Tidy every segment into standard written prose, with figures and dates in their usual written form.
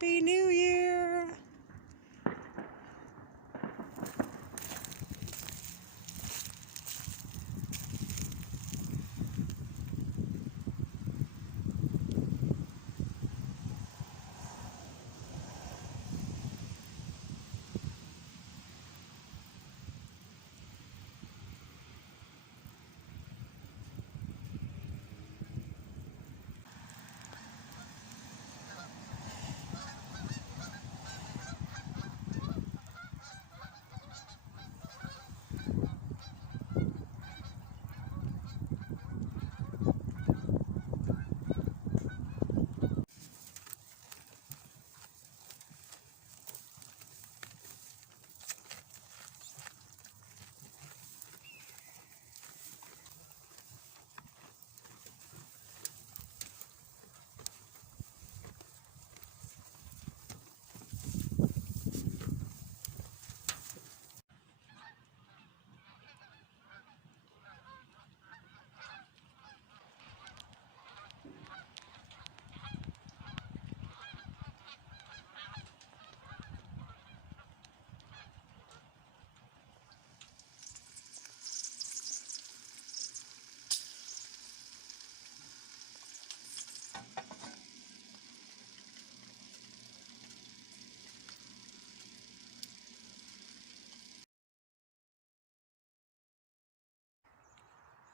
Happy New Year!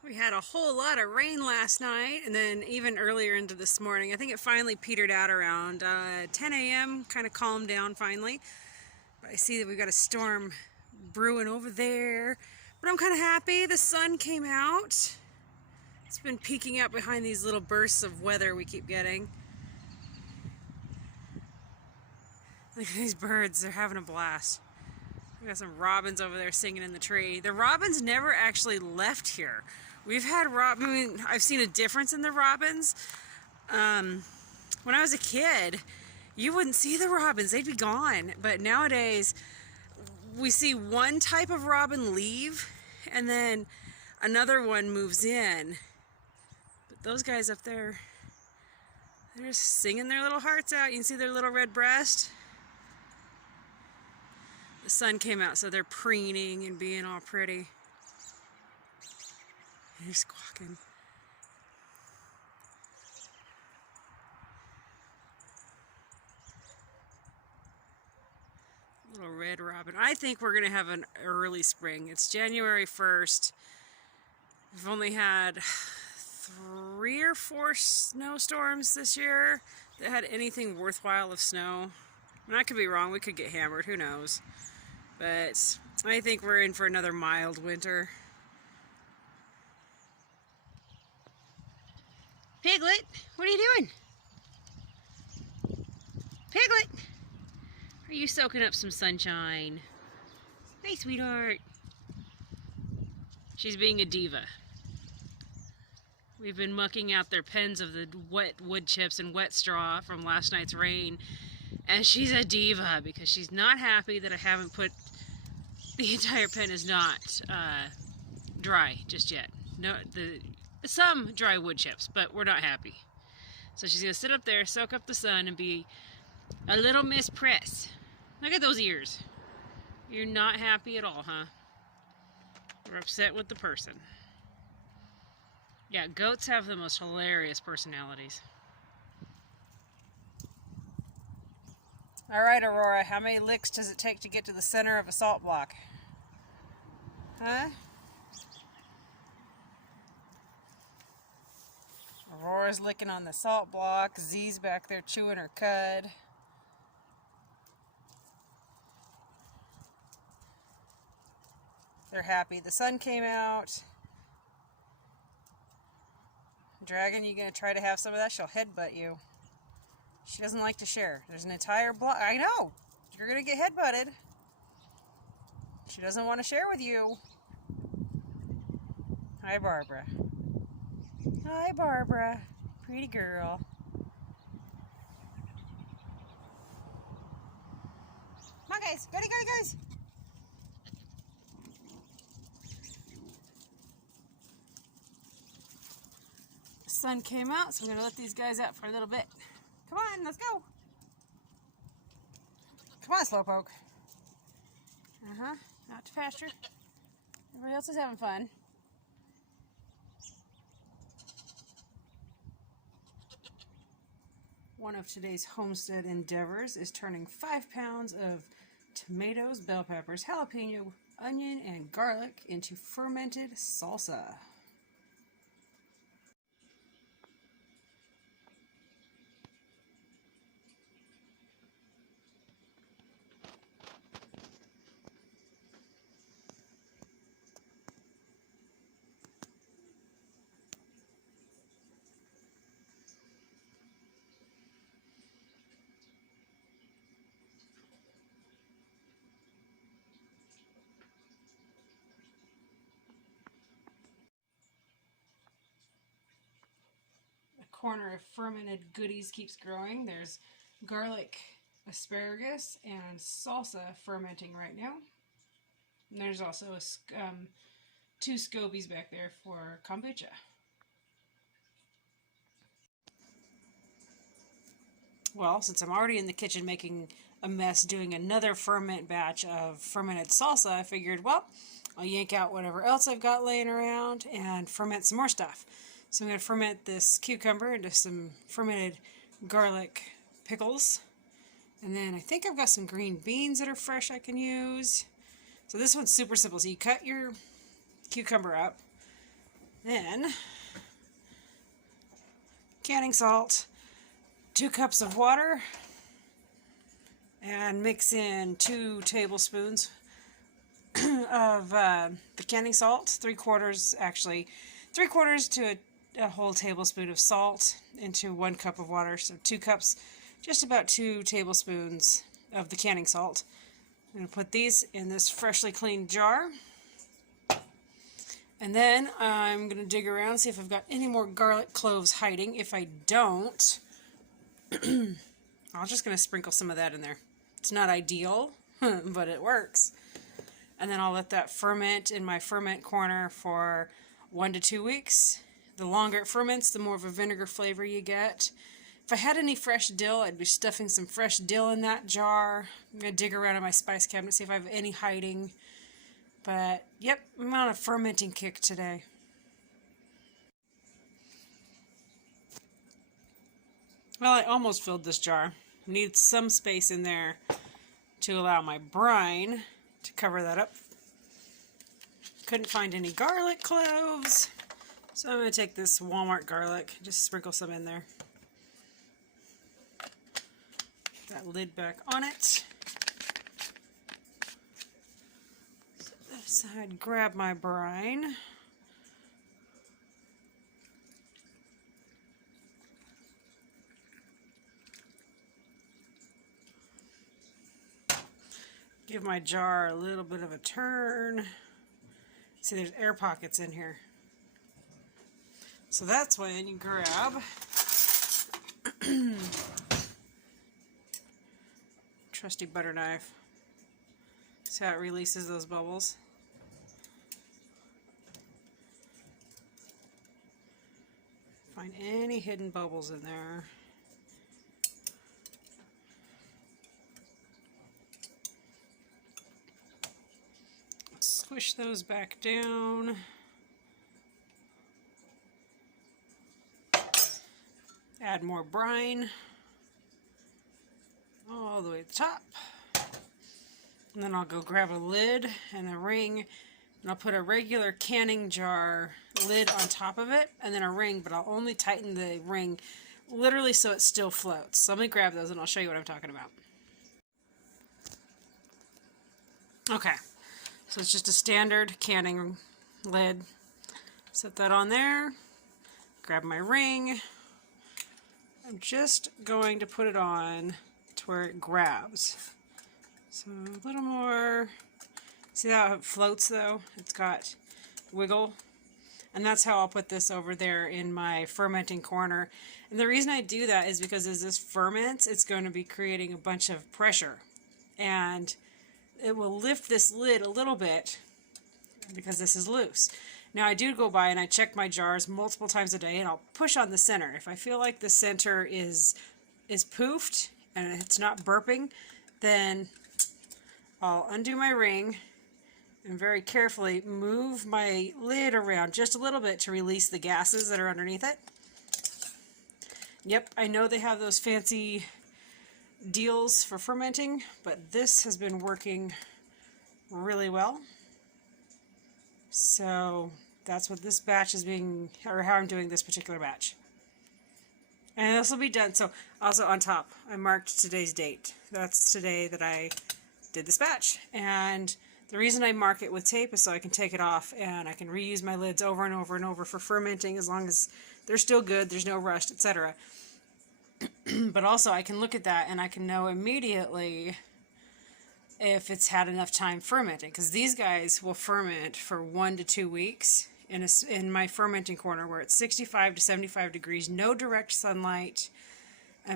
We had a whole lot of rain last night, and then even earlier into this morning. I think it finally petered out around 10 a.m., kind of calmed down finally. But I see that we've got a storm brewing over there. But I'm kind of happy the sun came out. It's been peeking out behind these little bursts of weather we keep getting. Look at these birds, they're having a blast. We got some robins over there singing in the tree. The robins never actually left here. We've had I've seen a difference in the robins. When I was a kid, you wouldn't see the robins, they'd be gone. But nowadays, we see one type of robin leave, and then another one moves in. But those guys up there, they're just singing their little hearts out. You can see their little red breast. The sun came out, so they're preening and being all pretty. They're squawking. Little red robin. I think we're going to have an early spring. It's January 1st. We've only had 3 or 4 snowstorms this year that had anything worthwhile of snow. And I could be wrong. We could get hammered. Who knows? But I think we're in for another mild winter. Piglet, what are you doing? Piglet, are you soaking up some sunshine? Hey, sweetheart. She's being a diva. We've been mucking out their pens of the wet wood chips and wet straw from last night's rain. And she's a diva because she's not happy that I haven't put... The entire pen is not dry just yet. No, some dry wood chips, but we're not happy. So she's going to sit up there, soak up the sun, and be a little Miss Press. Look at those ears. You're not happy at all, huh? We're upset with the person. Yeah, goats have the most hilarious personalities. Alright, Aurora, how many licks does it take to get to the center of a salt block? Huh? Aurora's licking on the salt block. Z's back there chewing her cud. They're happy. The sun came out. Dragon, you gonna try to have some of that? She'll headbutt you. She doesn't like to share. There's an entire block. I know! You're gonna get headbutted. She doesn't want to share with you. Hi, Barbara. Hi, Barbara. Pretty girl. Come on, guys. Go, guys. The sun came out, so I'm going to let these guys out for a little bit. Come on, let's go. Come on, Slowpoke. Out to pasture. Everybody else is having fun. One of today's homestead endeavors is turning 5 pounds of tomatoes, bell peppers, jalapeno, onion, and garlic into fermented salsa. Corner of fermented goodies keeps growing. There's garlic, asparagus, and salsa fermenting right now. And there's also 2 scobies back there for kombucha. Well, since I'm already in the kitchen making a mess doing another ferment batch of fermented salsa, I figured, well, I'll yank out whatever else I've got laying around and ferment some more stuff. So I'm going to ferment this cucumber into some fermented garlic pickles. And then I think I've got some green beans that are fresh I can use. So this one's super simple. So you cut your cucumber up. Then canning salt, 2 cups of water, and mix in 2 tablespoons of the canning salt, 3/4 to a whole tablespoon of salt into 1 cup of water. So 2 cups, just about 2 tablespoons of the canning salt. I'm going to put these in this freshly cleaned jar. And then I'm going to dig around, see if I've got any more garlic cloves hiding. If I don't, I'm just going to sprinkle some of that in there. It's not ideal, but it works. And then I'll let that ferment in my ferment corner for 1 to 2 weeks. The longer it ferments, the more of a vinegar flavor you get. If I had any fresh dill, I'd be stuffing some fresh dill in that jar. I'm going to dig around in my spice cabinet, see if I have any hiding. But, yep, I'm on a fermenting kick today. Well, I almost filled this jar. Need some space in there to allow my brine to cover that up. Couldn't find any garlic cloves. So I'm going to take this Walmart garlic, just sprinkle some in there. That lid back on it. Set that aside, grab my brine. Give my jar a little bit of a turn. See, there's air pockets in here. So that's when you grab trusty butter knife. See how it releases those bubbles? Find any hidden bubbles in there. Squish those back down. Add more brine all the way to the top. And then I'll go grab a lid and a ring, and I'll put a regular canning jar lid on top of it, and then a ring, but I'll only tighten the ring literally so it still floats. So let me grab those and I'll show you what I'm talking about. Okay, so it's just a standard canning lid. Set that on there, grab my ring. I'm just going to put it on to where it grabs. So a little more. See how it floats though? It's got wiggle. And that's how I'll put this over there in my fermenting corner. And the reason I do that is because as this ferments, it's going to be creating a bunch of pressure. And it will lift this lid a little bit because this is loose. Now I do go by and I check my jars multiple times a day, and I'll push on the center. If I feel like the center is poofed and it's not burping, Then I'll undo my ring and very carefully move my lid around just a little bit to release the gases that are underneath it. Yep, I know they have those fancy deals for fermenting, but this has been working really well. So that's what this batch is being, or how I'm doing this particular batch. And this will be done. So also on top, I marked today's date. That's today that I did this batch. And the reason I mark it with tape is so I can take it off and I can reuse my lids over and over and over for fermenting as long as they're still good, there's no rust, etc. But also I can look at that and I can know immediately if it's had enough time fermenting, because these guys will ferment for 1 to 2 weeks in my fermenting corner where it's 65 to 75 degrees, no direct sunlight,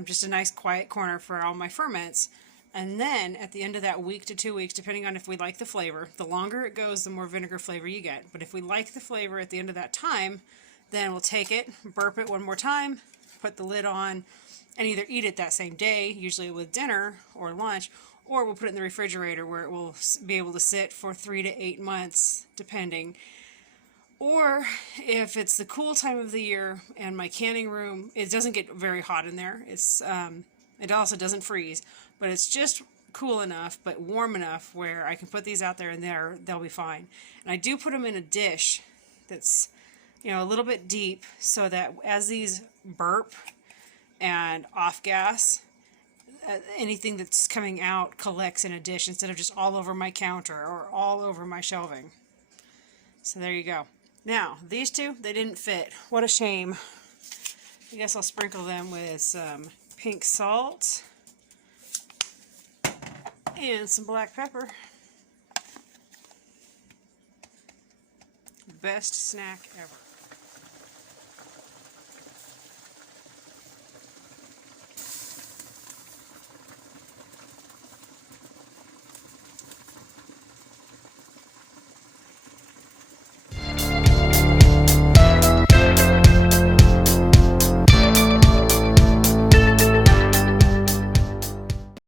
just a nice quiet corner for all my ferments. And then at the end of that week to 2 weeks, depending on if we like the flavor, the longer it goes, the more vinegar flavor you get. But if we like the flavor at the end of that time, then we'll take it, burp it one more time, put the lid on, and either eat it that same day, usually with dinner or lunch, or we'll put it in the refrigerator where it will be able to sit for 3 to 8 months, depending. Or if it's the cool time of the year and my canning room, it doesn't get very hot in there. It also doesn't freeze, but it's just cool enough but warm enough where I can put these out there and they'll be fine. And I do put them in a dish that's, a little bit deep so that as these burp and off gas, anything that's coming out collects in a dish instead of just all over my counter or all over my shelving. So there you go. Now, these two, they didn't fit. What a shame. I guess I'll sprinkle them with some pink salt and some black pepper. Best snack ever.